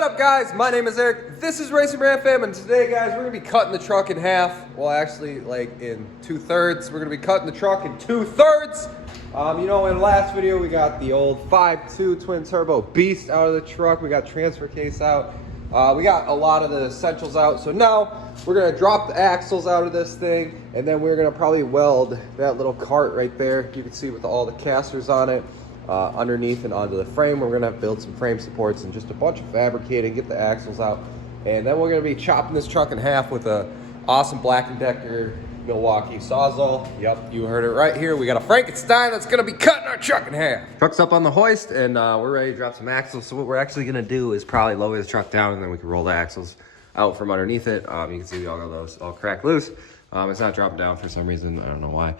What up, guys? My name is Eric. This is Racing Ram Fam, and today, guys, we're gonna be cutting the truck in half. Well, actually, like in 2/3. We're gonna be cutting the truck in 2/3. In the last video, we got the old 5.2 twin turbo beast out of the truck. We got transfer case out. We got a lot of the essentials out. So now we're gonna drop the axles out of this thing, and then we're gonna probably weld that little cart right there. You can see with all the casters on it. Underneath and onto the frame. We're gonna build some frame supports and just a bunch of fabricating, get the axles out, and then we're gonna be chopping this truck in half with a awesome Black & Decker Milwaukee Sawzall. Yep, you heard it right here. We got a Frankenstein that's gonna be cutting our truck in half. Truck's up on the hoist, and we're ready to drop some axles. So what we're actually gonna do is probably lower the truck down, and then we can roll the axles out from underneath it. You can see all of those all cracked loose. It's not dropping down for some reason. I don't know why.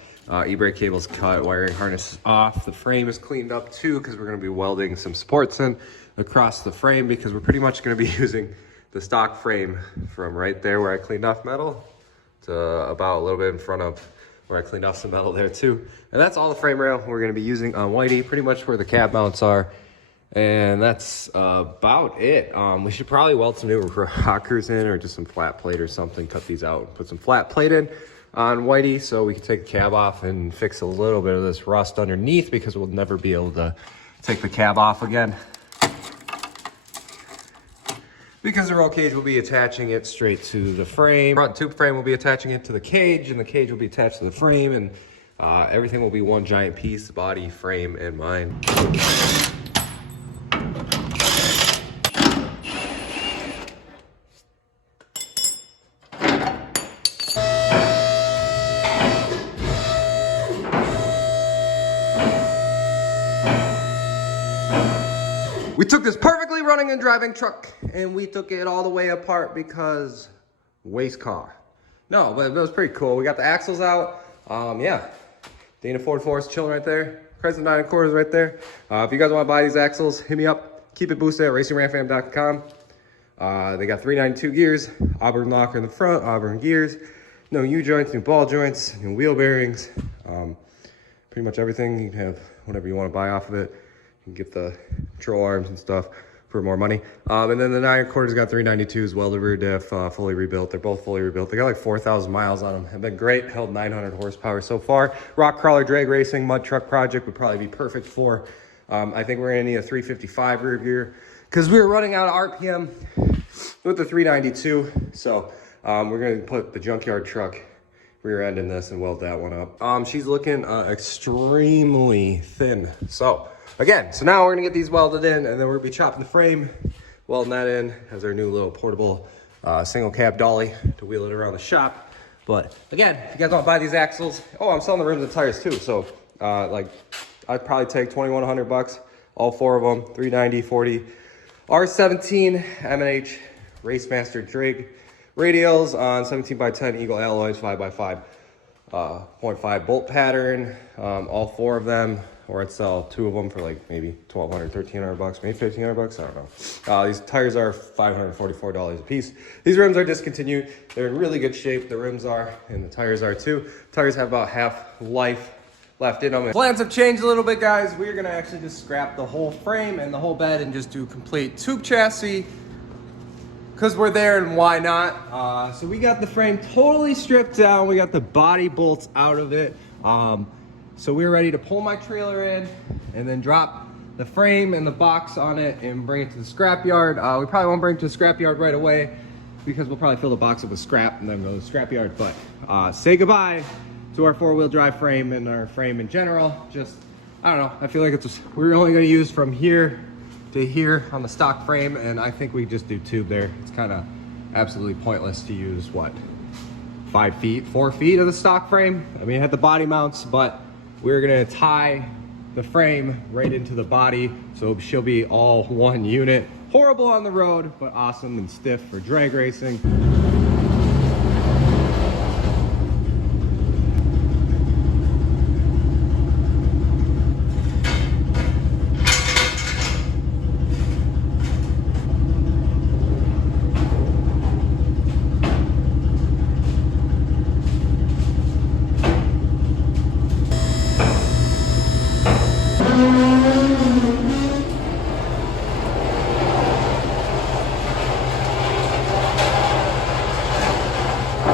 E-brake cable's cut, wiring harness is off. The frame is cleaned up too, because we're gonna be welding some supports in across the frame, because we're pretty much gonna be using the stock frame from right there where I cleaned off metal to about a little bit in front of where I cleaned off some metal there too. And that's all the frame rail we're gonna be using on Whitey, pretty much where the cab mounts are. And that's about it. We should probably weld some new rockers in, or just some flat plate or something. Cut these out and put some flat plate in on Whitey, so we can take the cab off and fix a little bit of this rust underneath, because we'll never be able to take the cab off again. Because the roll cage will be attaching it straight to the frame. Front tube frame will be attaching it to the cage, and the cage will be attached to the frame, and everything will be one giant piece, body, frame, and mine. We took this perfectly running and driving truck, and we took it all the way apart because waste car. No, but it was pretty cool. We got the axles out. Yeah, Dana 44 is chilling right there. Crescent 9 quarters right there. If you guys want to buy these axles, hit me up. Keep it boosted at racingramfam.com. They got 392 gears, Auburn locker in the front, Auburn gears, no U-joints, new ball joints, new wheel bearings. Pretty much everything. You can have whatever you want to buy off of it. You can get the control arms and stuff for more money. And then the 9 quarters got 392s, welded rear diff, fully rebuilt. They're both fully rebuilt. They got like 4,000 miles on them. Have been great, held 900 horsepower so far. Rock crawler drag racing, mud truck project would probably be perfect for. I think we're gonna need a 355 rear gear, because we were running out of RPM with the 392. So we're gonna put the junkyard truck rear end in this and weld that one up. She's looking extremely thin. So now we're gonna get these welded in, and then we're gonna be chopping the frame, welding that in as our new little portable single cab dolly to wheel it around the shop. But again, if you guys want to buy these axles, I'm selling the rims and tires too. So I'd probably take $2,100, all 4 of them, 390, 40, R17 M&H Racemaster Drake radials on 17x10 Eagle alloys, 5x5, 0.5 bolt pattern, all 4 of them. Or I'd sell 2 of them for like maybe $1,200, $1,300, maybe $1,500, I don't know. These tires are $544 a piece. These rims are discontinued. They're in really good shape. The rims are, and the tires are too. Tires have about half life left in them. Plans have changed a little bit, guys. We're gonna actually just scrap the whole frame and the whole bed and just do complete tube chassis, because we're there and why not. So we got the frame totally stripped down. We got the body bolts out of it. So we're ready to pull my trailer in and then drop the frame and the box on it and bring it to the scrapyard. We probably won't bring it to the scrapyard right away, because we'll probably fill the box up with scrap and then go to the scrapyard. But say goodbye to our 4-wheel drive frame and our frame in general. Just, I don't know, I feel like we're only gonna use from here to here on the stock frame, and I think we just do tube there. It's kind of absolutely pointless to use, what, 4 feet of the stock frame? I mean, it had the body mounts, but we're gonna tie the frame right into the body, so she'll be all one unit. Horrible on the road, but awesome and stiff for drag racing.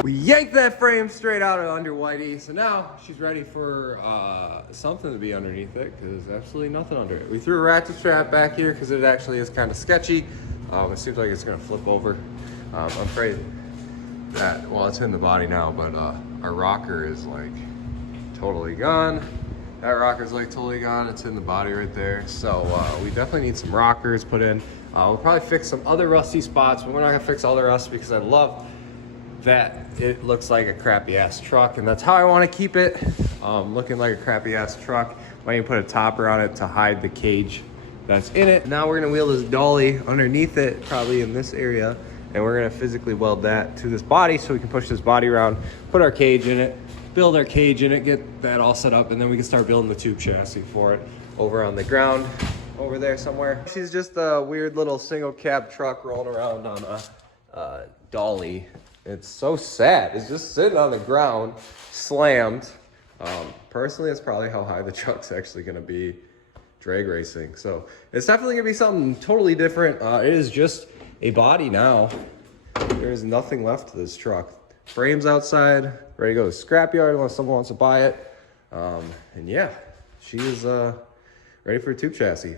We yanked that frame straight out of under Whitey, so now she's ready for something to be underneath it, because there's absolutely nothing under it. We threw a ratchet strap back here because it actually is kind of sketchy. It seems like it's gonna flip over. I'm afraid that, well, it's in the body now, but our rocker is like totally gone. That rocker's like totally gone. It's in the body right there. So we definitely need some rockers put in. We'll probably fix some other rusty spots, but we're not gonna fix all the rust because I love that it looks like a crappy ass truck, and that's how I want to keep it, looking like a crappy ass truck. Might even put a topper on it to hide the cage that's in it. Now we're gonna wheel this dolly underneath it, probably in this area, and we're gonna physically weld that to this body so we can push this body around, put our cage in it, build our cage in it, get that all set up, and then we can start building the tube chassis for it over on the ground over there somewhere. She's just a weird little single cab truck rolling around on a dolly. It's so sad. It's just sitting on the ground, slammed. Personally, that's probably how high the truck's actually gonna be drag racing. So it's definitely gonna be something totally different. It is just a body now. There is nothing left to this truck. Frame's outside, ready to go to the scrapyard unless someone wants to buy it. And yeah, she is ready for a tube chassis.